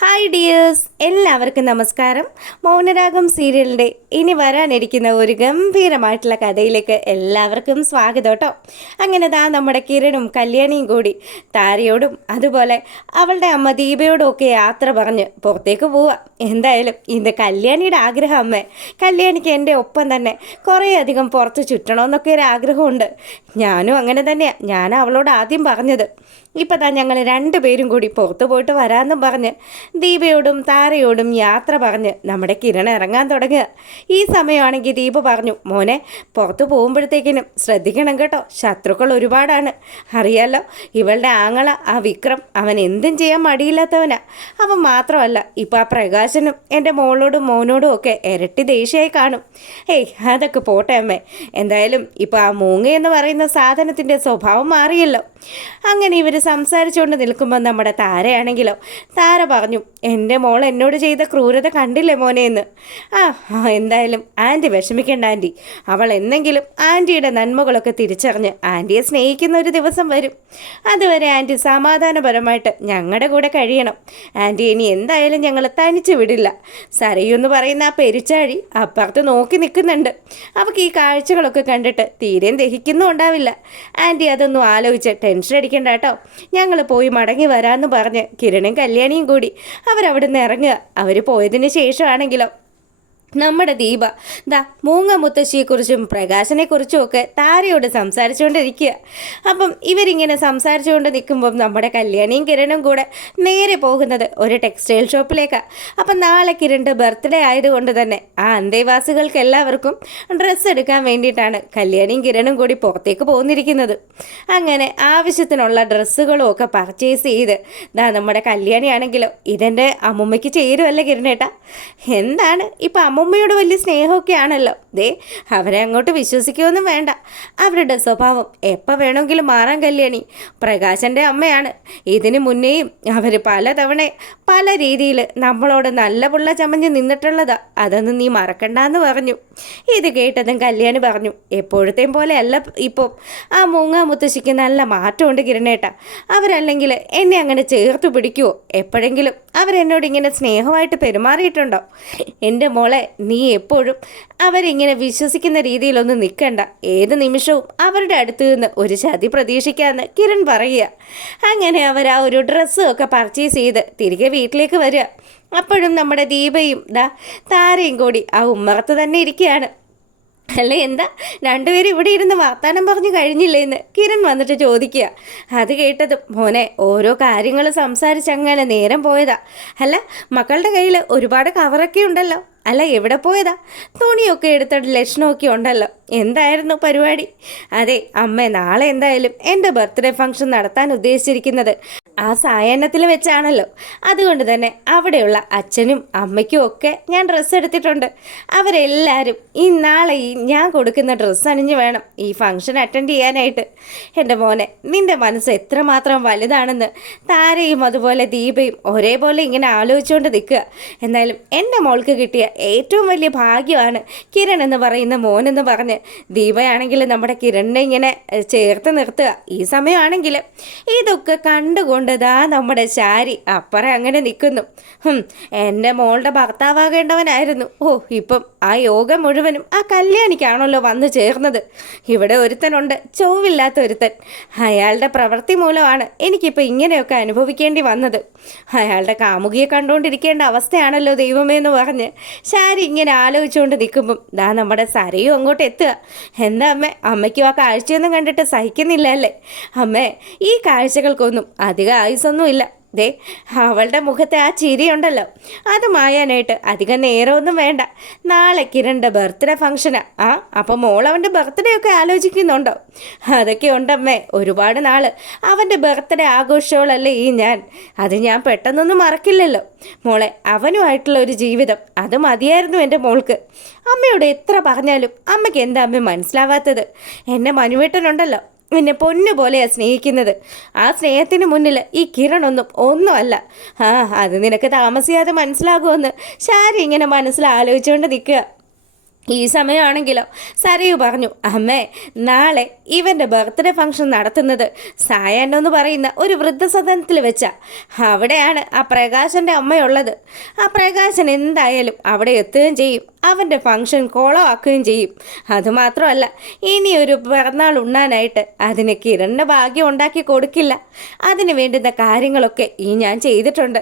Hi dears, എല്ലാവർക്കും നമസ്കാരം. മൗനരാഗം സീരിയലിൻ്റെ ഇനി വരാനിരിക്കുന്ന ഒരു ഗംഭീരമായിട്ടുള്ള കഥയിലേക്ക് എല്ലാവർക്കും സ്വാഗതം കേട്ടോ. അങ്ങനെ നമ്മുടെ കിരണും കല്യാണിയും കൂടി താരയോടും അതുപോലെ അവളുടെ അമ്മ ദീപയോടും ഒക്കെ യാത്ര പറഞ്ഞ് പുറത്തേക്ക് പോവാം. എന്തായാലും ഇത് കല്യാണിയുടെ ആഗ്രഹം. അമ്മേ, കല്യാണിക്ക് എൻ്റെ ഒപ്പം തന്നെ കുറേയധികം പുറത്ത് ചുറ്റണമെന്നൊക്കെ ഒരു ആഗ്രഹമുണ്ട്. ഞാനും അങ്ങനെ തന്നെയാണ്. ഞാൻ അവളോട് ആദ്യം പറഞ്ഞത്. ഇപ്പം ഞങ്ങൾ രണ്ടുപേരും കൂടി പുറത്തു പോയിട്ട് വരാമെന്നും പറഞ്ഞ് ദീപയോടും താരയോടും യാത്ര പറഞ്ഞ് നമ്മുടെ കിരൺ ഇറങ്ങാൻ തുടങ്ങുക. ഈ സമയമാണെങ്കിൽ ദീപ പറഞ്ഞു, മോനെ പുറത്ത് പോകുമ്പോഴത്തേക്കിനും ശ്രദ്ധിക്കണം കേട്ടോ, ശത്രുക്കൾ ഒരുപാടാണ്. അറിയാലോ, ഇവളുടെ ആങ്ങള ആ വിക്രം, അവൻ എന്തും ചെയ്യാൻ മടിയില്ലാത്തവനാ. അവൻ മാത്രമല്ല, ഇപ്പം ആ പ്രകാശനും എൻ്റെ മോളോടും മോനോടും ഒക്കെ ഇരട്ടി ദേഷ്യമായി കാണും. അതൊക്കെ പോട്ടെ അമ്മേ. എന്തായാലും ഇപ്പം ആ മൂങ്ങ എന്ന് പറയുന്ന സാധനത്തിൻ്റെ സ്വഭാവം മാറിയല്ലോ. അങ്ങനെ ഇവർ സംസാരിച്ചുകൊണ്ട് നിൽക്കുമ്പോൾ നമ്മുടെ താരയാണെങ്കിലോ, താര പറഞ്ഞു, എൻ്റെ മോൾ എന്നോട് ചെയ്ത ക്രൂരത കണ്ടില്ലേ മോനെ എന്ന്. എന്തായാലും ആൻറ്റി വിഷമിക്കേണ്ട ആൻറ്റി. അവൾ എന്നെങ്കിലും ആൻറ്റിയുടെ നന്മകളൊക്കെ തിരിച്ചറിഞ്ഞ് ആൻറ്റിയെ സ്നേഹിക്കുന്ന ഒരു ദിവസം വരും. അതുവരെ ആൻറ്റി സമാധാനപരമായിട്ട് ഞങ്ങളുടെ കൂടെ കഴിയണം. ആൻറ്റി ഇനി എന്തായാലും ഞങ്ങൾ തനിച്ച് വിടില്ല. സരയു എന്ന് പറയുന്ന ആ പെരിച്ചാഴി അപ്പുറത്ത് നോക്കി നിൽക്കുന്നുണ്ട്. അവൾക്ക് ഈ കാഴ്ചകളൊക്കെ കണ്ടിട്ട് തീരെയും ദഹിക്കുന്നും ഉണ്ടാവില്ല. ആൻറ്റി അതൊന്നും ആലോചിച്ച് ടെൻഷൻ അടിക്കണ്ട കേട്ടോ. ഞങ്ങൾ പോയി മടങ്ങി വരാമെന്ന് പറഞ്ഞ് കിരണും കല്യാണിയും കൂടി അവരവിടെ നിന്ന് ഇറങ്ങുക. അവർ പോയതിന് ശേഷമാണെങ്കിലോ നമ്മുടെ ദീപ മൂങ്ങ മുത്തശ്ശിയെക്കുറിച്ചും പ്രകാശനെക്കുറിച്ചും ഒക്കെ താരയോട് സംസാരിച്ചുകൊണ്ടിരിക്കുക. അപ്പം ഇവരിങ്ങനെ സംസാരിച്ചുകൊണ്ട് നിൽക്കുമ്പം നമ്മുടെ കല്യാണിയും കിരണും കൂടെ നേരെ പോകുന്നത് ഒരു ടെക്സ്റ്റൈൽ ഷോപ്പിലേക്കാണ്. അപ്പം നാളെ കിരണിൻ്റെ ബർത്ത്ഡേ ആയതുകൊണ്ട് തന്നെ ആ അന്തേവാസികൾക്ക് എല്ലാവർക്കും ഡ്രസ്സ് എടുക്കാൻ വേണ്ടിയിട്ടാണ് കല്യാണിയും കിരണും കൂടി പുറത്തേക്ക് പോകുന്നിരിക്കുന്നത്. അങ്ങനെ ആവശ്യത്തിനുള്ള ഡ്രസ്സുകളും ഒക്കെ പർച്ചേസ് ചെയ്ത് നമ്മുടെ കല്യാണിയാണെങ്കിലോ, ഇതെൻ്റെ അമ്മുമ്മയ്ക്ക് ചേരുമല്ലേ കിരണേട്ടാ. എന്താണ് ഇപ്പം അമ്മുമ്മയോട് വലിയ സ്നേഹമൊക്കെ ആണല്ലോ. അവരെ അങ്ങോട്ട് വിശ്വസിക്കുകയൊന്നും വേണ്ട. അവരുടെ സ്വഭാവം എപ്പോൾ വേണമെങ്കിലും മാറാൻ കല്യാണി. പ്രകാശൻ്റെ അമ്മയാണ്. ഇതിന് മുന്നേയും അവർ പലതവണ പല രീതിയിൽ നമ്മളോട് നല്ല പുള്ള ചമഞ്ഞ് നിന്നിട്ടുള്ളതാ. അതൊന്നും നീ മറക്കണ്ടെന്ന് പറഞ്ഞു. ഇത് കേട്ടതും കല്യാണി പറഞ്ഞു, എപ്പോഴത്തെയും പോലെ അല്ല ഇപ്പം ആ മൂങ്ങ മുത്തശ്ശിക്ക് നല്ല മാറ്റമുണ്ട് കിരണേട്ട. അവരല്ലെങ്കിൽ എന്നെ അങ്ങനെ ചേർത്ത് പിടിക്കുമോ? എപ്പോഴെങ്കിലും അവരെന്നോട് ഇങ്ങനെ സ്നേഹമായിട്ട് പെരുമാറിയിട്ടുണ്ടോ? എൻ്റെ മോളെ, നീ എപ്പോഴും അവരിങ്ങനെ വിശ്വസിക്കുന്ന രീതിയിലൊന്നും നിൽക്കണ്ട. ഏത് നിമിഷവും അവരുടെ അടുത്ത് നിന്ന് ഒരു ചതി പ്രതീക്ഷിക്കാമെന്ന് കിരൺ പറയുക. അങ്ങനെ അവർ ആ ഒരു ഡ്രസ്സും ഒക്കെ പർച്ചേസ് ചെയ്ത് തിരികെ വീട്ടിലേക്ക് വരിക. അപ്പോഴും നമ്മുടെ ദീപയും താരയും കൂടി ആ ഉമ്മറത്ത് തന്നെ ഇരിക്കുകയാണ്. അല്ലേ, എന്താ രണ്ടുപേരും ഇവിടെ ഇരുന്ന് വർത്താനം പറഞ്ഞു കഴിഞ്ഞില്ലേ എന്ന് കിരൺ വന്നിട്ട് ചോദിക്കുക. അത് കേട്ടതും, മോനെ ഓരോ കാര്യങ്ങൾ സംസാരിച്ചങ്ങനെ നേരം പോയതാ. അല്ല, മക്കളുടെ കയ്യിൽ ഒരുപാട് കവറൊക്കെ ഉണ്ടല്ലോ. അല്ല, എവിടെ പോയതാ? തുണിയൊക്കെ എടുത്തിട്ട് ലക്ഷണമൊക്കെ ഉണ്ടല്ലോ. എന്തായിരുന്നു പരിപാടി? അതെ അമ്മ, നാളെ എന്തായാലും എൻ്റെ ബർത്ത്ഡേ ഫംഗ്ഷൻ നടത്താൻ ഉദ്ദേശിച്ചിരിക്കുന്നത് ആ സായാഹ്നത്തിൽ വെച്ചാണല്ലോ. അതുകൊണ്ട് തന്നെ അവിടെയുള്ള അച്ഛനും അമ്മയ്ക്കും ഒക്കെ ഞാൻ ഡ്രസ്സ് എടുത്തിട്ടുണ്ട്. അവരെല്ലാവരും ഈ നാളെ ഞാൻ കൊടുക്കുന്ന ഡ്രസ്സ് അണിഞ്ഞ് വേണം ഈ ഫംഗ്ഷൻ അറ്റൻഡ് ചെയ്യാനായിട്ട്. എൻ്റെ മോനെ, നിൻ്റെ മനസ്സ് എത്രമാത്രം വലുതാണെന്ന് താരയും അതുപോലെ ദീപയും ഒരേപോലെ ഇങ്ങനെ ആലോചിച്ചുകൊണ്ട് നിൽക്കുക. എന്തായാലും എൻ്റെ മോൾക്ക് കിട്ടിയ ഏറ്റവും വലിയ ഭാഗ്യമാണ് കിരൺ എന്ന് പറയുന്ന മോനെന്ന് പറഞ്ഞ് ദീപയാണെങ്കിൽ നമ്മുടെ കിരണിനെ ഇങ്ങനെ ചേർത്ത് നിർത്തുക. ഈ സമയമാണെങ്കിൽ ഇതൊക്കെ കണ്ടുകൊണ്ട് നമ്മുടെ ശാരി അപ്പറേ അങ്ങനെ നിൽക്കുന്നു. എൻ്റെ മോളുടെ ഭർത്താവാകേണ്ടവനായിരുന്നു. ഇപ്പം ആ യോഗം മുഴുവനും ആ കല്യാണിക്കാണല്ലോ വന്നു ചേർന്നത്. ഇവിടെ ഒരുത്തനുണ്ട്, ചൊവ്വില്ലാത്ത ഒരുത്തൻ. അയാളുടെ പ്രവൃത്തി മൂലമാണ് എനിക്കിപ്പോൾ ഇങ്ങനെയൊക്കെ അനുഭവിക്കേണ്ടി വന്നത്. അയാളുടെ കാമുകിയെ കണ്ടുകൊണ്ടിരിക്കേണ്ട അവസ്ഥയാണല്ലോ ദൈവമേ എന്ന് പറഞ്ഞ് ശാരി ഇങ്ങനെ ആലോചിച്ചുകൊണ്ട് നിൽക്കുമ്പം നമ്മുടെ സരയും അങ്ങോട്ട് എത്തുക. എന്താ അമ്മേ, അമ്മയ്ക്കും ആ കാഴ്ചയൊന്നും കണ്ടിട്ട് സഹിക്കുന്നില്ല അല്ലേ? അമ്മേ, ഈ കാഴ്ചകൾക്കൊന്നും അധികം ആയുസൊന്നുമില്ല. അവളുടെ മുഖത്തെ ആ ചിരിയുണ്ടല്ലോ, അത് മായാനായിട്ട് അധികം നേരമൊന്നും വേണ്ട. നാളെ കിരണിൻ്റെ ബർത്ത്ഡേ ഫംഗ്ഷനാ. അപ്പം മോൾ അവൻ്റെ ബർത്ത്ഡേ ഒക്കെ ആലോചിക്കുന്നുണ്ടോ? അതൊക്കെ ഉണ്ടമ്മേ. ഒരുപാട് നാൾ അവൻ്റെ ബർത്ത്ഡേ ആഘോഷങ്ങളല്ലേ ഞാൻ. അത് ഞാൻ പെട്ടെന്നൊന്നും മറക്കില്ലല്ലോ മോളെ. അവനുമായിട്ടുള്ള ഒരു ജീവിതം അത് മതിയായിരുന്നു എൻ്റെ മോൾക്ക്. അമ്മയോട് എത്ര പറഞ്ഞാലും അമ്മയ്ക്ക് എന്താ അമ്മ മനസ്സിലാവാത്തത്? എൻ്റെ മനുവേട്ടനുണ്ടല്ലോ, എന്നെ പൊന്നുപോലെയാണ് സ്നേഹിക്കുന്നത്. ആ സ്നേഹത്തിന് മുന്നിൽ ഈ ഒന്നുമല്ല. അത് നിനക്ക് താമസിയാതെ മനസ്സിലാകുമെന്ന് ശാരി ഇങ്ങനെ മനസ്സിൽ ആലോചിച്ചുകൊണ്ട് നിൽക്കുക. ഈ സമയമാണെങ്കിലോ സരയു പറഞ്ഞു, അമ്മേ നാളെ ഇവൻ്റെ ബർത്ത്ഡേ ഫംഗ്ഷൻ നടത്തുന്നത് സായാഹ്നം പറയുന്ന ഒരു വൃദ്ധസദനത്തിൽ വെച്ചാ. അവിടെയാണ് ആ പ്രകാശൻ്റെ അമ്മയുള്ളത്. ആ പ്രകാശൻ എന്തായാലും അവിടെ എത്തുകയും ചെയ്യും, അവൻ്റെ ഫംഗ്ഷൻ കോളമാക്കുകയും ചെയ്യും. അതുമാത്രമല്ല, ഇനി ഒരു പിറന്നാൾ ഉണ്ണാനായിട്ട് അതിന് കിരണിൻ്റെ ഭാഗ്യം ഉണ്ടാക്കി കൊടുക്കില്ല. അതിന് വേണ്ടുന്ന കാര്യങ്ങളൊക്കെ ഞാൻ ചെയ്തിട്ടുണ്ട്.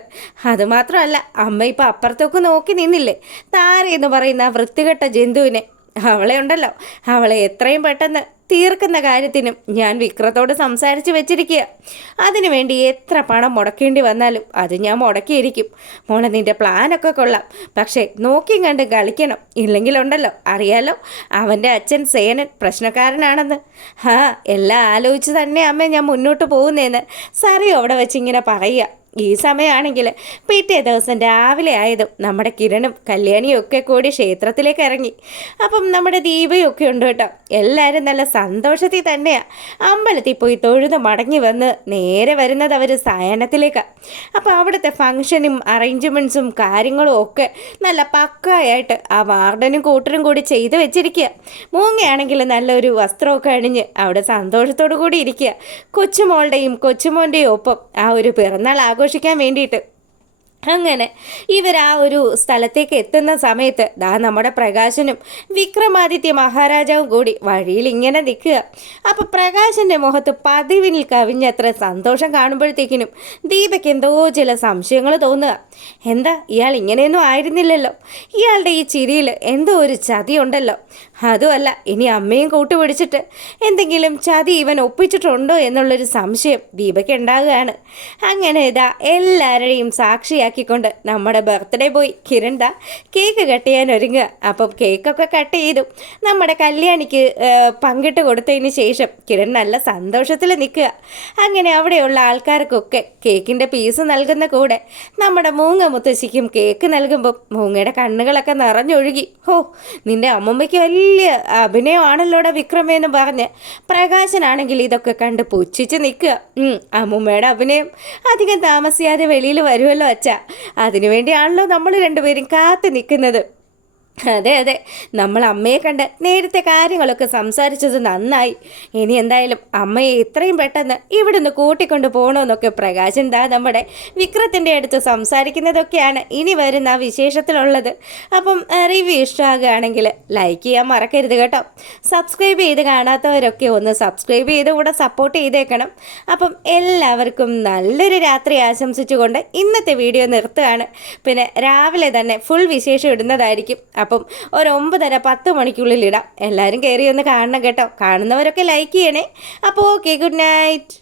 അതുമാത്രമല്ല, അമ്മ ഇപ്പം അപ്പുറത്തൊക്കെ നോക്കി നിന്നില്ലേ, താരയെന്ന് പറയുന്ന ആ വൃത്തികെട്ട ജന്തുവിനെ, അവളെ ഉണ്ടല്ലോ, അവളെ എത്രയും പെട്ടെന്ന് തീർക്കുന്ന കാര്യത്തിനും ഞാൻ വിക്രത്തോട് സംസാരിച്ച് വെച്ചിരിക്കുക. അതിനുവേണ്ടി എത്ര പണം മുടക്കേണ്ടി വന്നാലും അത് ഞാൻ മുടക്കിയിരിക്കും. മോളെ, നിൻ്റെ പ്ലാനൊക്കെ കൊള്ളാം, പക്ഷേ നോക്കിയും കണ്ട് കളിക്കണം. ഇല്ലെങ്കിലുണ്ടല്ലോ, അറിയാലോ അവൻ്റെ അച്ഛൻ സേനൻ പ്രശ്നക്കാരനാണെന്ന്. എല്ലാം ആലോചിച്ച് തന്നെ അമ്മ ഞാൻ മുന്നോട്ട് പോകുന്നതെന്ന് സരയു അവിടെ വെച്ചിങ്ങനെ പറയുക. ഈ സമയമാണെങ്കിൽ പിറ്റേ ദിവസം രാവിലെ ആയതും നമ്മുടെ കിരണും കല്യാണിയും ഒക്കെ കൂടി ക്ഷേത്രത്തിലേക്ക് ഇറങ്ങി. അപ്പം നമ്മുടെ ദീപയും ഒക്കെ ഉണ്ട് കേട്ടോ. എല്ലാവരും നല്ല സന്തോഷത്തിൽ തന്നെയാണ് അമ്പലത്തിൽ പോയി തൊഴുത് മടങ്ങി വന്ന് നേരെ വരുന്നത് അവർ സായാഹ്നത്തിലേക്കാണ്. അപ്പോൾ അവിടുത്തെ ഫങ്ഷനും അറേഞ്ച്മെൻറ്റ്സും കാര്യങ്ങളും ഒക്കെ നല്ല പക്കായിട്ട് ആ വാർഡനും കൂട്ടരും കൂടി ചെയ്ത് വെച്ചിരിക്കുക. മൂങ്ങയാണെങ്കിൽ നല്ലൊരു വസ്ത്രമൊക്കെ അണിഞ്ഞ് അവിടെ സന്തോഷത്തോടു കൂടി ഇരിക്കുക. കൊച്ചുമോളുടെയും കൊച്ചുമോൻ്റെയും ഒപ്പം ആ ഒരു പിറന്നാൾ ആഘോഷിക്കാൻ വേണ്ടിയിട്ട്. അങ്ങനെ ഇവർ ആ ഒരു സ്ഥലത്തേക്ക് എത്തുന്ന സമയത്ത് നമ്മുടെ പ്രകാശനും വിക്രമാദിത്യ മഹാരാജാവും കൂടി വഴിയിൽ ഇങ്ങനെ നിൽക്കുക. അപ്പോൾ പ്രകാശൻ്റെ മുഖത്ത് പതിവിനിൽ കവിഞ്ഞത്ര സന്തോഷം കാണുമ്പോഴത്തേക്കിനും ദീപയ്ക്ക് എന്തോ ചില സംശയങ്ങൾ തോന്നുക. എന്താ ഇയാൾ ഇങ്ങനെയൊന്നും ആയിരുന്നില്ലല്ലോ, ഇയാളുടെ ഈ ചിരിയിൽ എന്തോ ഒരു ചതി ഉണ്ടല്ലോ. അതുമല്ല, ഇനി അമ്മയും കൂട്ടുപിടിച്ചിട്ട് എന്തെങ്കിലും ചതി ഇവൻ ഒപ്പിച്ചിട്ടുണ്ടോ എന്നുള്ളൊരു സംശയം ദീപയ്ക്ക് ഉണ്ടാകുകയാണ്. അങ്ങനെ എല്ലാവരെയും സാക്ഷിയാക്കിക്കൊണ്ട് നമ്മുടെ birthday boy Kiran cake cut ചെയ്യാൻ ഒരുങ്ങുക. അപ്പം കേക്കൊക്കെ കട്ട് ചെയ്തു നമ്മുടെ കല്യാണിക്ക് പങ്കിട്ട് കൊടുത്തതിന് ശേഷം കിരൺ നല്ല സന്തോഷത്തിൽ നിൽക്കുക. അങ്ങനെ അവിടെയുള്ള ആൾക്കാർക്കൊക്കെ കേക്കിൻ്റെ പീസ് നൽകുന്ന കൂടെ നമ്മുടെ മൂങ്ങ മുത്തശ്ശിക്കും കേക്ക് നൽകുമ്പം മൂങ്ങയുടെ കണ്ണുകളൊക്കെ നിറഞ്ഞൊഴുകി. നിൻ്റെ അമ്മമ്മയ്ക്ക് വലിയ അഭിനയമാണല്ലോടെ വിക്രമേന്ന് പറഞ്ഞ് പ്രകാശനാണെങ്കിൽ ഇതൊക്കെ കണ്ട് പുച്ഛിച്ച് നിൽക്കുക. അമ്മൂമ്മയുടെ അഭിനയം അധികം താമസിയാതെ വെളിയിൽ വരുമല്ലോ അച്ഛാ, അതിനുവേണ്ടിയാണല്ലോ നമ്മൾ രണ്ടുപേരും കാത്തു നിൽക്കുന്നത്. അതെ അതെ, നമ്മൾ അമ്മയെ കണ്ട് നേരത്തെ കാര്യങ്ങളൊക്കെ സംസാരിച്ചത് നന്നായി. ഇനി എന്തായാലും അമ്മയെ എത്രയും പെട്ടെന്ന് ഇവിടുന്ന് കൂട്ടിക്കൊണ്ട് പോകണമെന്നൊക്കെ പ്രകാശൻ നമ്മുടെ വിക്രത്തിൻ്റെ അടുത്ത് സംസാരിക്കുന്നതൊക്കെയാണ് ഇനി വരുന്ന ആ വിശേഷത്തിലുള്ളത്. അപ്പം റിവ്യൂ ഇഷ്ടമാകുകയാണെങ്കിൽ ലൈക്ക് ചെയ്യാൻ മറക്കരുത് കേട്ടോ. സബ്സ്ക്രൈബ് ചെയ്ത് കാണാത്തവരൊക്കെ ഒന്ന് സബ്സ്ക്രൈബ് ചെയ്ത് കൂടെ സപ്പോർട്ട് ചെയ്തേക്കണം. അപ്പം എല്ലാവർക്കും നല്ലൊരു രാത്രി ആശംസിച്ചുകൊണ്ട് ഇന്നത്തെ വീഡിയോ നിർത്തുകയാണ്. പിന്നെ രാവിലെ തന്നെ ഫുൾ വിശേഷം ഇടുന്നതായിരിക്കും. അപ്പം ഒരു 9:30-10 മണിക്കുള്ളിൽ ഇടാം. എല്ലാവരും കയറി ഒന്ന് കാണണം കേട്ടോ. കാണുന്നവരൊക്കെ ലൈക്ക് ചെയ്യണേ. അപ്പോൾ ഓക്കെ, ഗുഡ് നൈറ്റ്.